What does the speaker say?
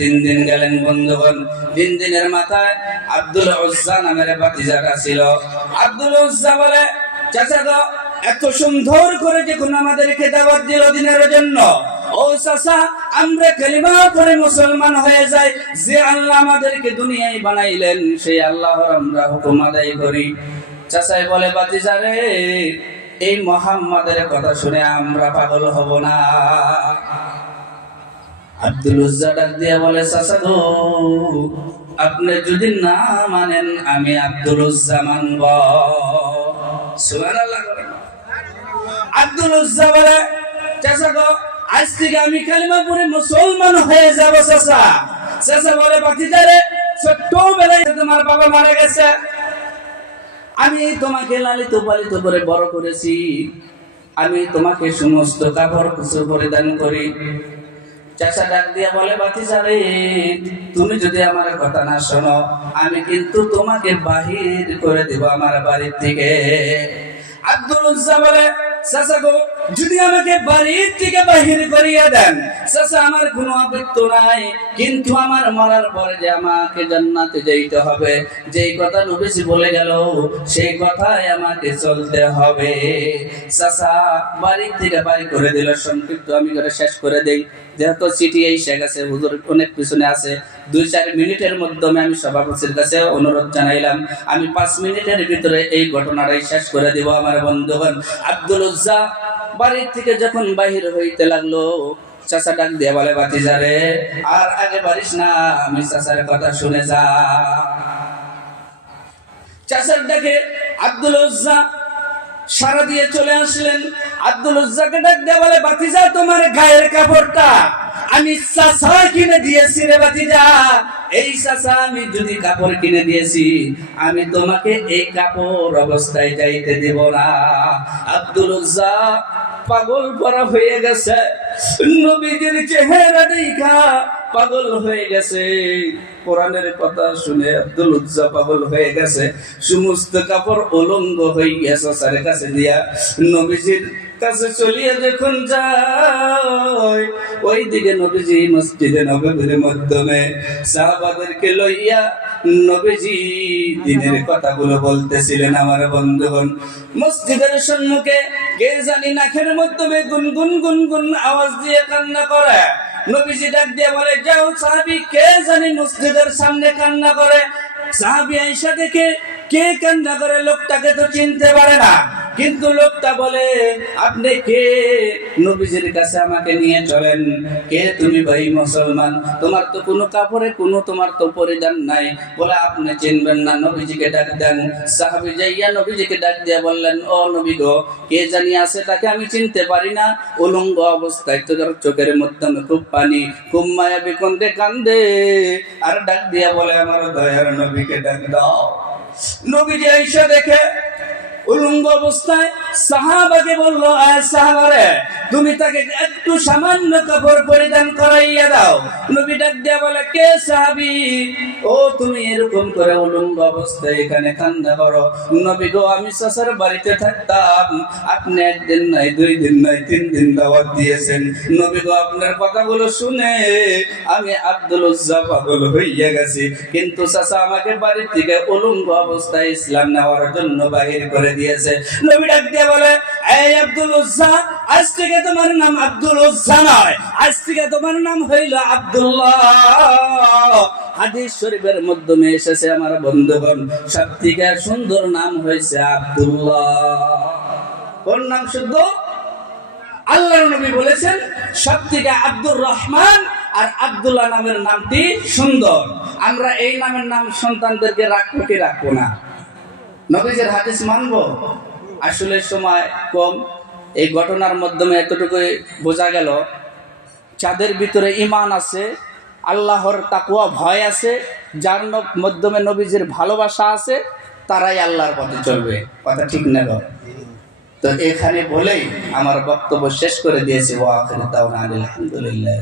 দিন গেলেন বন্ধুগণ। দিনের মাথায় আব্দুল উজ্জা নামের ভাতিজাটা ছিল। আব্দুল উজ্জা বলে, চাচা গো, এত সুন্দর করে যখন আমাদেরকে দাওয়াত দিল দিনের জন্য, ও চাচা, আমরা কালিমা পড়ে মুসলমান হয়ে যাই। যে আল্লাহ আমাদেরকে দুনিয়ায় বানাইলেন সেই আল্লাহর আমরা হুকুম আদায় করি। চাচাই বলে, ভাতিজা রে, এই মুহাম্মাদের কথা শুনে আমরা পাগল হব না। আব্দুল উজ্জা ডাক দিয়ে বলে, চাচা গো, আপনি যদি না মানেন আমি আব্দুল উজ্জা মানব। সুবহানাল্লাহ। আব্দুল উজ্জা বলে, চাচা গো, আজ থেকে আমি কালিমা পড়ে মুসলমান হয়ে যাব। চাচা চাচা বলে, ভাতিজা রে, ছোট্টবেলায় তোমার বাবা মারা গেছে, আমি তোমাকে লালিত পালিত করে বড় করেছি, আমি তোমাকে সমস্ত কাপড় কিছু পরিধান করি। চাচা ডাক দিয়ে বলে, ভাতিজা রে, তুমি যদি আমার কথা না শোনো আমি কিন্তু তোমাকে বাহির করে দেব আমার বাড়ির থেকে। আব্দুল উজ্জা বলে, চাচা গো, যদি আমাকে বাড়ির থেকে বাহির করিয়ে দেন চাচা আমার কোনো আপত্তি নাই, কিন্তু আমার মরার পরে যে আমাকে জান্নাতে যেতে হবে, যেই কথা নবীজি বলে গেল সেই কথাই আমাকে চলতে হবে। চাচা বাড়ির থেকে বাড়ি করে দিল। সংক্ষিপ্ত আমি করে শেষ করে দেই, যেহেতু চিঠি এসে গেছে, হুজুর অনেক পিছনে আছে। 2-4 মিনিটের মাধ্যমে আমি সভাপতির কাছে অনুরোধ জানাইলাম, আমি 5 মিনিটের ভিতরে এই ঘটনাটাই শেষ করে দিব আমার বন্ধুগণ। আব্দুল উজ্জা বাড়ির থেকে যখন বাহির হইতে লাগলো, চাচা ডাক দিয়ে বলে, ভাতিজা রে, আর আগে বাড়িস না, আমি চাচার কথা শুনে যা। চাচার ডাকে আব্দুল উজ্জা সারা দিয়ে চলে আসলেন। আব্দুল উজ্জাকে ডাক দিয়ে বলে, ভাতিজা, তোমার গায়ের কাপড়টা আমি চাচা কিনে দিয়েছি রে ভাতিজা। এই চাচা আমি যদি কাপড় কিনে দিয়েছি, আমি তোমাকে এই কাপড় অবস্থায় যাইতে দেব না। আব্দুল উজ্জা পাগল পরা হয়ে গেছে, নবীজির চেহারা দেখা পাগল হয়ে গেছে। কোরআনের কথা শুনে আব্দুল উজ্জা পাগল হয়ে গেছে। সমস্ত কাপড় উলঙ্গ হয়ে গেছে চাচার কাছে দিয়া নবীজির কাছে চলিয়ে যখন যায়, ওইদিকে নবীজি মসজিদে নববীর মাধ্যমে সাহাবাদেরকে লইয়া নবীজি দিনের কথাগুলো বলতেছিলেন। আমার বন্ধুগণ, মসজিদের সম্মুখে কে জানি নাকের মাধ্যমে গুনগুন গুনগুন আওয়াজ দিয়ে কান্না করে। নবীজি ডাক দিয়ে বলে, যাও সাহাবী, কে জানি মসজিদের সামনে কান্না করে। সাহাবী আয়েশা দেখে কে কান্না করে, লোকটাকে তো চিনতে পারে না, কিন্তু লোকটা বলে, আপনি কে? নবীজির কাছে আমাকে নিয়ে চলেন। কে তুমি? ভাই মুসলমান, তোমার তো কোনো কাপড়ে কোনো তোমার তো পরিধান নাই, বলে আপনি চিনবেন না, নবীজিকে ডাক দেন। সাহাবী যাইয়া নবীজিকে ডাক দিয়া বললেন, ও নবী গো, কে জানি আছে, তাকে আমি চিনতে পারি না, উলঙ্গ অবস্থায়, তো চোখের মধ্যে খুব পানি, খুব মায়া বিকন্দে কান্দে। আর ডাক দিয়া বলে, আমার দয়ার নবীকে ডাক দাও। নবীজি আয়েশা দেখে উলঙ্গ অবস্থায় সাহাবাকে বলল, আয় সাহাবারে, তুমি তাকে একটু সামান্য কাপড় পরিধান করাইয়া দাও। নবী ডাক দিয়া বলে, কে সাহাবী? ও তুমি এরকম করে উলঙ্গ অবস্থায় এখানে কান্না করো? নবী গো, আমি চাচার বাড়িতে থাকতাম, আপনি 1 দিন নাই, 2 দিন নাই, 3 দিন দাওয়াত দিয়েছেন। নবী গো, আপনার কথাগুলো শুনে আমি আব্দুল উজ্জা পাগল হইয়া গেছি, কিন্তু চাচা আমাকে বাড়ি থেকে উলঙ্গ অবস্থায় ইসলাম নেওয়ার জন্য বাহির করে দিয়েছে। নবী ডাক দিয়ে বলে, এই আব্দুল উজ্জা, আজ থেকে তোমার নাম আব্দুল উজ্জা নয়, আজ থেকে তোমার নাম হইল আব্দুল্লাহ। হাদিস শরীফের মাধ্যমে এসেছে আমার বন্ধুগণ, সবথেকে সুন্দর নাম হয়েছে আব্দুল্লাহ। কোন নাম শুদ্ধ? আল্লাহর নবী বলেছেন সবথেকে আব্দুর রহমান আর আব্দুল্লাহ নামের নামটি সুন্দর। আমরা এই নামের নাম সন্তানদেরকে রাখবো কি রাখবো না? নবীজির হাদিস মানবো? আসলে সময় কম। এই ঘটনার মাধ্যমে এতটুকু বোঝা গেল, যাদের ভিতরে ঈমান আছে, আল্লাহর তাকওয়া ভয় আছে, যার মাধ্যমে নবীজির ভালোবাসা আছে, তারাই আল্লাহর পথে চলবে। কথা ঠিক না? তো এখানে বলেই আমার বক্তব্য শেষ করে দিয়েছি। ওয়া আখিরু দাওয়ানা আলহামদুলিল্লাহ।